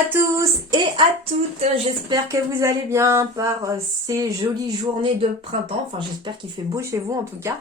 à tous et à toutes, j'espère que vous allez bien par ces jolies journées de printemps, enfin j'espère qu'il fait beau chez vous en tout cas.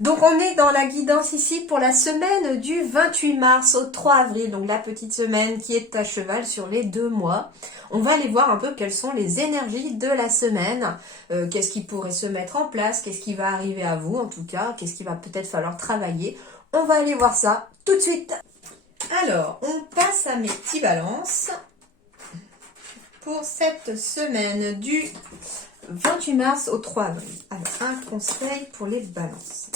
Donc on est dans la guidance ici pour la semaine du 28 mars au 3 avril, donc la petite semaine qui est à cheval sur les 2 mois. On va aller voir un peu quelles sont les énergies de la semaine, qu'est-ce qui pourrait se mettre en place, qu'est-ce qui va arriver à vous en tout cas, qu'est-ce qui va peut-être falloir travailler. On va aller voir ça tout de suite. Alors, on passe à mes petits balances pour cette semaine du 28 mars au 3 avril. Alors, un conseil pour les balances.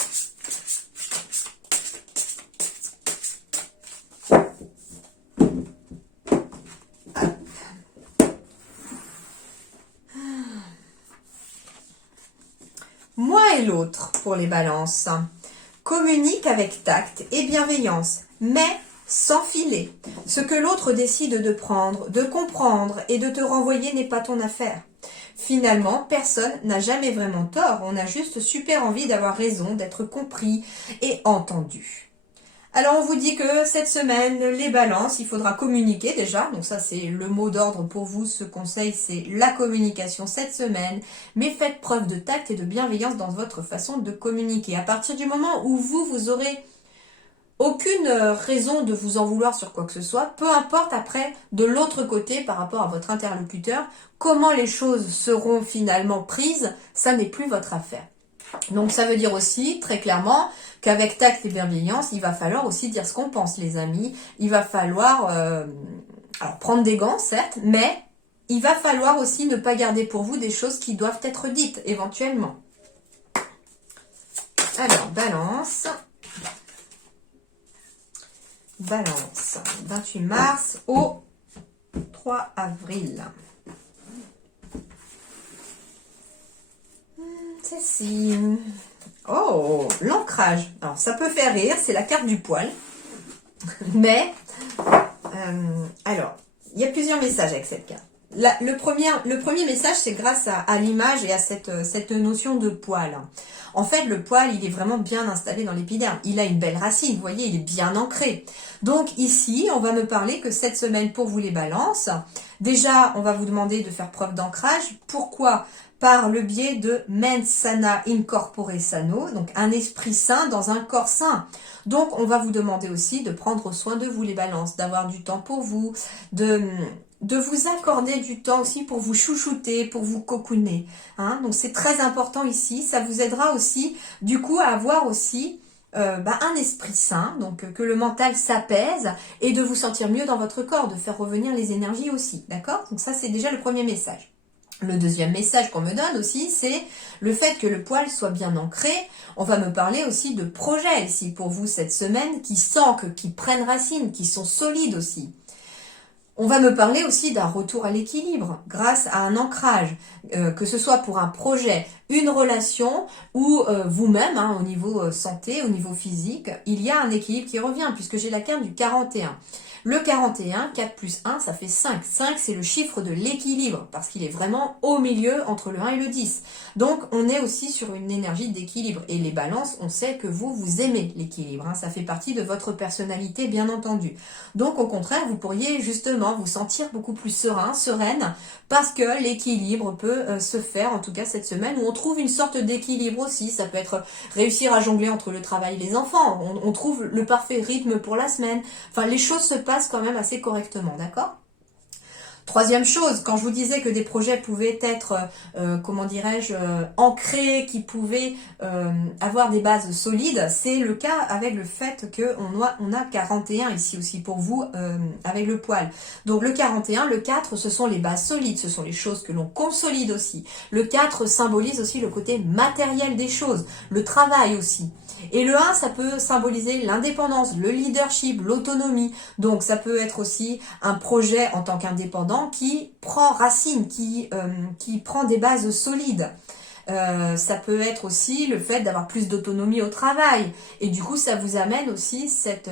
Moi et l'autre pour les balances. Communique avec tact et bienveillance, mais sans filer. Ce que l'autre décide de prendre, de comprendre et de te renvoyer n'est pas ton affaire. Finalement, personne n'a jamais vraiment tort, on a juste super envie d'avoir raison, d'être compris et entendu. Alors on vous dit que cette semaine, les balances, il faudra communiquer déjà, donc ça c'est le mot d'ordre pour vous, ce conseil c'est la communication cette semaine, mais faites preuve de tact et de bienveillance dans votre façon de communiquer. À partir du moment où vous aurez aucune raison de vous en vouloir sur quoi que ce soit, peu importe après de l'autre côté par rapport à votre interlocuteur, comment les choses seront finalement prises, ça n'est plus votre affaire. Donc ça veut dire aussi très clairement qu'avec tact et bienveillance, il va falloir aussi dire ce qu'on pense les amis, il va falloir alors prendre des gants certes, mais il va falloir aussi ne pas garder pour vous des choses qui doivent être dites éventuellement. Alors balance. Balance, 28 mars au 3 avril. Ceci. Oh, l'ancrage. Alors, ça peut faire rire, c'est la carte du poil. Mais, alors, il y a plusieurs messages avec cette carte. Le premier message, c'est grâce à l'image et à cette notion de poil. En fait, le poil, il est vraiment bien installé dans l'épiderme. Il a une belle racine, vous voyez, il est bien ancré. Donc ici, on va me parler que cette semaine, pour vous les balances, déjà, on va vous demander de faire preuve d'ancrage. Pourquoi ? Par le biais de mens sana in corpore sano, donc un esprit sain dans un corps sain. Donc, on va vous demander aussi de prendre soin de vous, les balances, d'avoir du temps pour vous, de vous accorder du temps aussi pour vous chouchouter, pour vous cocooner. Hein. Donc, c'est très important ici. Ça vous aidera aussi, du coup, à avoir aussi un esprit sain, donc que le mental s'apaise et de vous sentir mieux dans votre corps, de faire revenir les énergies aussi. D'accord ? Donc, ça, c'est déjà le premier message. Le deuxième message qu'on me donne aussi, c'est le fait que le poil soit bien ancré. On va me parler aussi de projets ici pour vous cette semaine qui s'ancrent, qui prennent racine, qui sont solides aussi. On va me parler aussi d'un retour à l'équilibre grâce à un ancrage, que ce soit pour un projet, une relation ou vous-même, au niveau santé, au niveau physique, il y a un équilibre qui revient puisque j'ai la carte du 41. Le 41, 4 plus 1, ça fait 5. 5, c'est le chiffre de l'équilibre, parce qu'il est vraiment au milieu entre le 1 et le 10. Donc, on est aussi sur une énergie d'équilibre. Et les balances, on sait que vous aimez l'équilibre. Ça fait partie de votre personnalité, bien entendu. Donc, au contraire, vous pourriez justement vous sentir beaucoup plus serein, sereine, parce que l'équilibre peut se faire, en tout cas cette semaine, où on trouve une sorte d'équilibre aussi. Ça peut être réussir à jongler entre le travail et les enfants. On trouve le parfait rythme pour la semaine. Enfin, les choses se passent quand même assez correctement, d'accord ? Troisième chose, quand je vous disais que des projets pouvaient être, ancrés, qui pouvaient avoir des bases solides, c'est le cas avec le fait qu'on a 41 ici aussi pour vous avec le poil. Donc le 41, le 4, ce sont les bases solides, ce sont les choses que l'on consolide aussi. Le 4 symbolise aussi le côté matériel des choses, le travail aussi. Et le 1, ça peut symboliser l'indépendance, le leadership, l'autonomie. Donc ça peut être aussi un projet en tant qu'indépendant qui prend racine, qui prend des bases solides. Ça peut être aussi le fait d'avoir plus d'autonomie au travail. Et du coup, ça vous amène aussi cette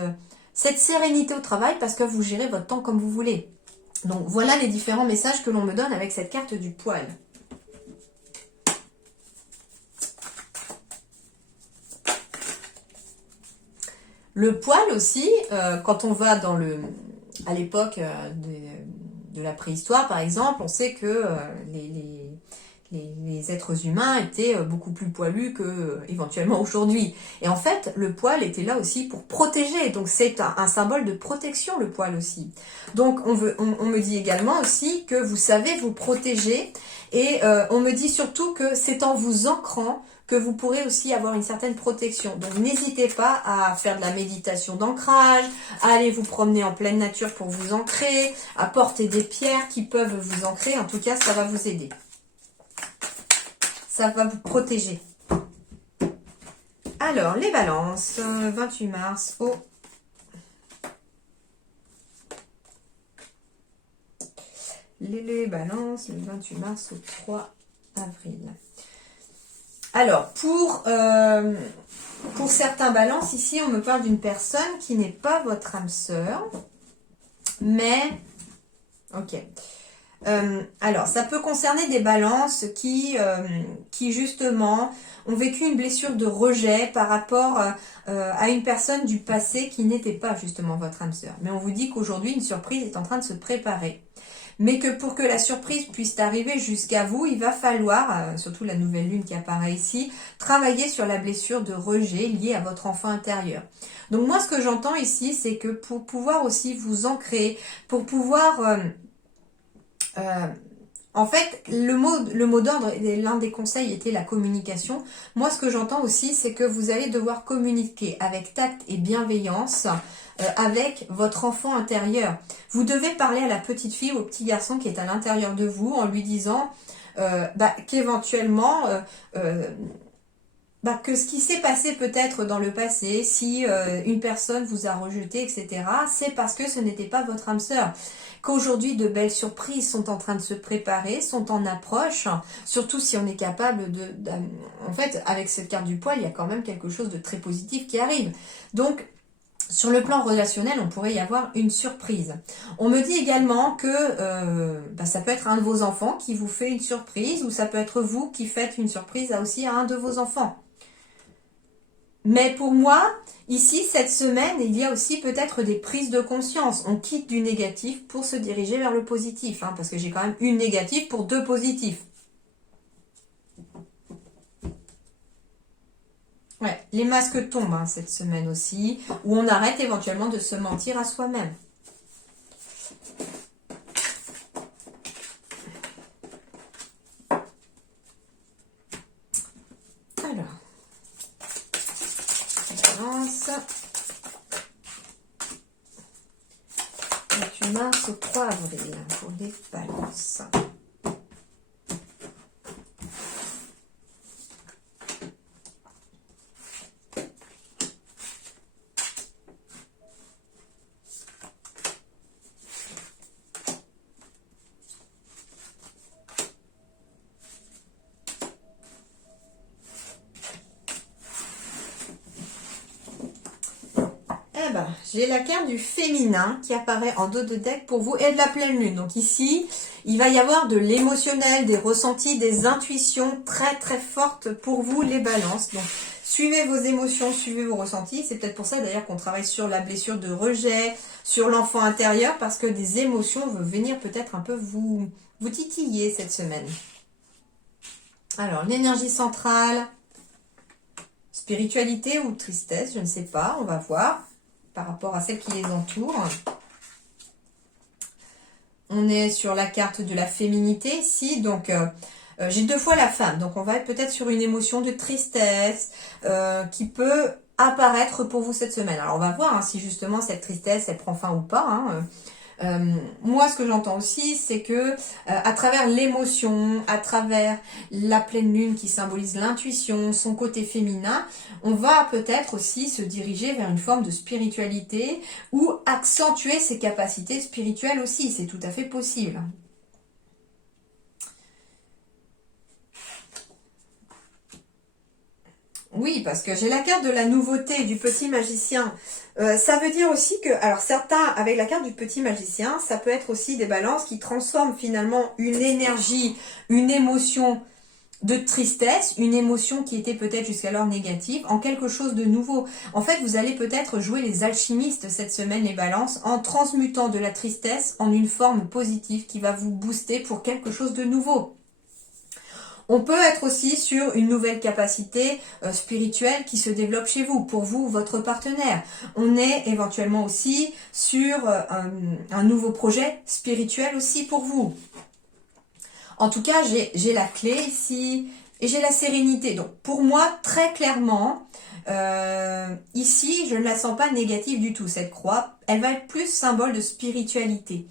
sérénité au travail parce que vous gérez votre temps comme vous voulez. Donc voilà les différents messages que l'on me donne avec cette carte du poil. Le poil aussi, quand on va à l'époque de la préhistoire, par exemple, on sait que les êtres humains étaient beaucoup plus poilus que éventuellement aujourd'hui. Et en fait, le poil était là aussi pour protéger. Donc c'est un symbole de protection, le poil aussi. Donc on me dit également aussi que vous savez vous protéger. Et on me dit surtout que c'est en vous ancrant que vous pourrez aussi avoir une certaine protection. Donc n'hésitez pas à faire de la méditation d'ancrage, à aller vous promener en pleine nature pour vous ancrer, à porter des pierres qui peuvent vous ancrer. En tout cas, ça va vous aider. Ça va vous protéger. Alors, les balances, 28 mars au... Les balances, le 28 mars au 3 avril. Alors, pour certains balances, ici, on me parle d'une personne qui n'est pas votre âme sœur, mais... Ok. Alors, ça peut concerner des balances qui justement ont vécu une blessure de rejet par rapport à une personne du passé qui n'était pas justement votre âme sœur. Mais on vous dit qu'aujourd'hui, une surprise est en train de se préparer. Mais que pour que la surprise puisse arriver jusqu'à vous, il va falloir, surtout la nouvelle lune qui apparaît ici, travailler sur la blessure de rejet liée à votre enfant intérieur. Donc moi, ce que j'entends ici, c'est que pour pouvoir aussi vous ancrer, pour pouvoir... en fait, le mot d'ordre, l'un des conseils était la communication. Moi, ce que j'entends aussi, c'est que vous allez devoir communiquer avec tact et bienveillance avec votre enfant intérieur. Vous devez parler à la petite fille ou au petit garçon qui est à l'intérieur de vous en lui disant qu'éventuellement... que ce qui s'est passé peut-être dans le passé, si une personne vous a rejeté, etc., c'est parce que ce n'était pas votre âme sœur. Qu'aujourd'hui, de belles surprises sont en train de se préparer, sont en approche, surtout si on est capable en fait, avec cette carte du poil, il y a quand même quelque chose de très positif qui arrive. Donc, sur le plan relationnel, on pourrait y avoir une surprise. On me dit également que ça peut être un de vos enfants qui vous fait une surprise, ou ça peut être vous qui faites une surprise aussi à un de vos enfants. Mais pour moi, ici, cette semaine, il y a aussi peut-être des prises de conscience. On quitte du négatif pour se diriger vers le positif, parce que j'ai quand même une négative pour deux positifs. Ouais, les masques tombent cette semaine aussi, où on arrête éventuellement de se mentir à soi-même. Alors... Du mars au 3 avril pour les balances. J'ai la carte du féminin qui apparaît en dos de deck pour vous et de la pleine lune. Donc ici, il va y avoir de l'émotionnel, des ressentis, des intuitions très très fortes pour vous les balances. Donc suivez vos émotions, suivez vos ressentis. C'est peut-être pour ça d'ailleurs qu'on travaille sur la blessure de rejet, sur l'enfant intérieur, parce que des émotions vont venir peut-être un peu vous titiller cette semaine. Alors, l'énergie centrale, spiritualité ou tristesse, je ne sais pas, on va voir. Par rapport à celles qui les entourent. On est sur la carte de la féminité ici, donc j'ai deux fois la femme, donc on va être peut-être sur une émotion de tristesse qui peut apparaître pour vous cette semaine. Alors on va voir si justement cette tristesse elle prend fin ou pas. Moi, ce que j'entends aussi, c'est que à travers l'émotion, à travers la pleine lune qui symbolise l'intuition, son côté féminin, on va peut-être aussi se diriger vers une forme de spiritualité ou accentuer ses capacités spirituelles aussi. C'est tout à fait possible. Oui, parce que j'ai la carte de la nouveauté du petit magicien. Ça veut dire aussi que, alors certains, avec la carte du petit magicien, ça peut être aussi des balances qui transforment finalement une énergie, une émotion de tristesse, une émotion qui était peut-être jusqu'alors négative, en quelque chose de nouveau. En fait, vous allez peut-être jouer les alchimistes cette semaine, les balances, en transmutant de la tristesse en une forme positive qui va vous booster pour quelque chose de nouveau. On peut être aussi sur une nouvelle capacité spirituelle qui se développe chez vous, pour vous ou votre partenaire. On est éventuellement aussi sur un nouveau projet spirituel aussi pour vous. En tout cas, j'ai la clé ici et j'ai la sérénité. Donc pour moi, très clairement, ici, je ne la sens pas négative du tout, cette croix. Elle va être plus symbole de spiritualité.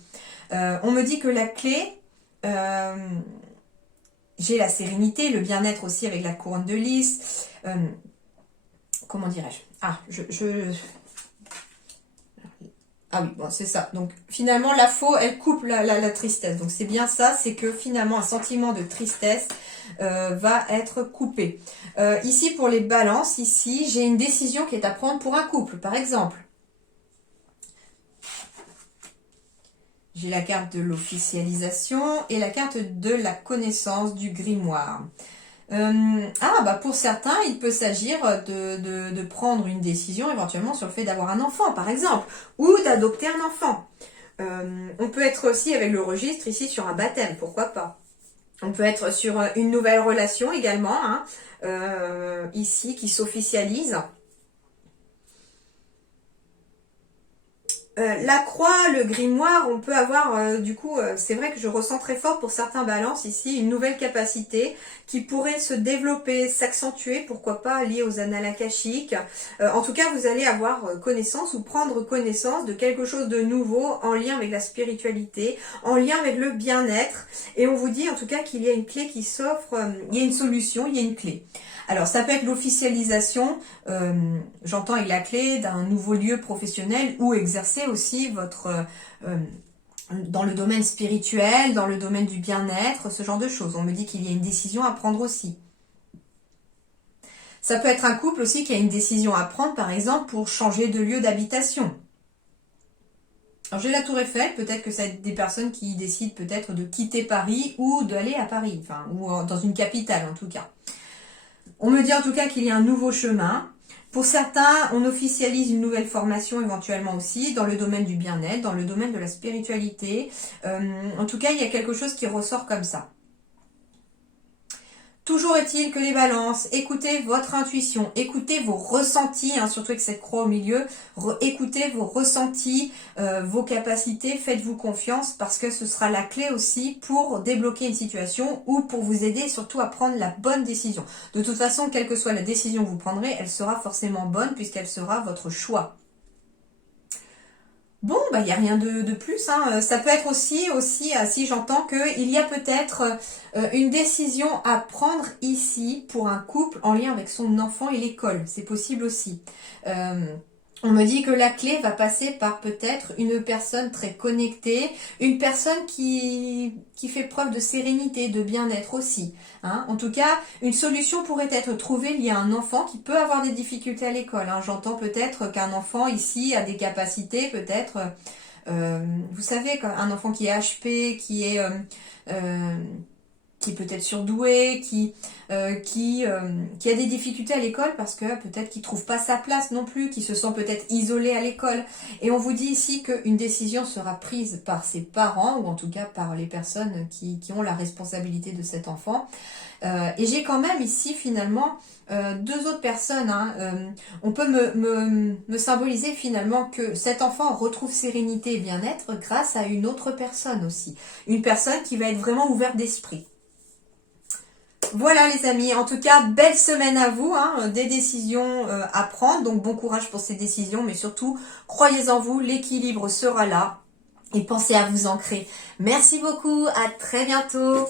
On me dit que la clé, j'ai la sérénité, le bien-être aussi avec la couronne de lys. Comment dirais-je? Ah oui, bon, c'est ça. Donc, finalement, la faux, elle coupe la tristesse. Donc, c'est bien ça, c'est que finalement, un sentiment de tristesse va être coupé. Ici, pour les balances, ici, j'ai une décision qui est à prendre pour un couple, par exemple. J'ai la carte de l'officialisation et la carte de la connaissance du grimoire. Pour certains, il peut s'agir de prendre une décision éventuellement sur le fait d'avoir un enfant, par exemple, ou d'adopter un enfant. On peut être aussi avec le registre ici sur un baptême, pourquoi pas. On peut être sur une nouvelle relation également, ici, qui s'officialise. La croix, le grimoire, on peut avoir, c'est vrai que je ressens très fort pour certains balances ici, une nouvelle capacité qui pourrait se développer, s'accentuer, pourquoi pas, liée aux annales akashiques. En tout cas, vous allez avoir connaissance ou prendre connaissance de quelque chose de nouveau en lien avec la spiritualité, en lien avec le bien-être. Et on vous dit en tout cas qu'il y a une clé qui s'offre, il y a une solution, il y a une clé. Alors, ça peut être l'officialisation, j'entends avec la clé d'un nouveau lieu professionnel ou exercer aussi votre dans le domaine spirituel, dans le domaine du bien-être, ce genre de choses. On me dit qu'il y a une décision à prendre aussi. Ça peut être un couple aussi qui a une décision à prendre, par exemple, pour changer de lieu d'habitation. Alors, j'ai la Tour Eiffel, peut-être que ça va être des personnes qui décident peut-être de quitter Paris ou d'aller à Paris, ou dans une capitale en tout cas. On me dit en tout cas qu'il y a un nouveau chemin. Pour certains, on officialise une nouvelle formation éventuellement aussi dans le domaine du bien-être, dans le domaine de la spiritualité. En tout cas, il y a quelque chose qui ressort comme ça. Toujours est-il que les balances, écoutez votre intuition, écoutez vos ressentis, surtout avec cette croix au milieu, écoutez vos ressentis, vos capacités, faites-vous confiance parce que ce sera la clé aussi pour débloquer une situation ou pour vous aider surtout à prendre la bonne décision. De toute façon, quelle que soit la décision que vous prendrez, elle sera forcément bonne puisqu'elle sera votre choix. Bon, il n'y a rien de plus. Ça peut être aussi si j'entends qu'il y a peut-être une décision à prendre ici pour un couple en lien avec son enfant et l'école. C'est possible aussi. On me dit que la clé va passer par peut-être une personne très connectée, une personne qui fait preuve de sérénité, de bien-être aussi. En tout cas, une solution pourrait être trouvée liée à un enfant qui peut avoir des difficultés à l'école. J'entends peut-être qu'un enfant ici a des capacités, peut-être, vous savez, un enfant qui est HP, qui est peut-être surdoué, qui a des difficultés à l'école parce que peut-être qu'il ne trouve pas sa place non plus, qui se sent peut-être isolé à l'école. Et on vous dit ici qu'une décision sera prise par ses parents, ou en tout cas par les personnes qui ont la responsabilité de cet enfant. Et j'ai quand même ici finalement deux autres personnes. On peut me symboliser finalement que cet enfant retrouve sérénité et bien-être grâce à une autre personne aussi. Une personne qui va être vraiment ouverte d'esprit. Voilà les amis, en tout cas, belle semaine à vous, des décisions à prendre, donc bon courage pour ces décisions, mais surtout, croyez en vous, l'équilibre sera là et pensez à vous ancrer. Merci beaucoup, à très bientôt.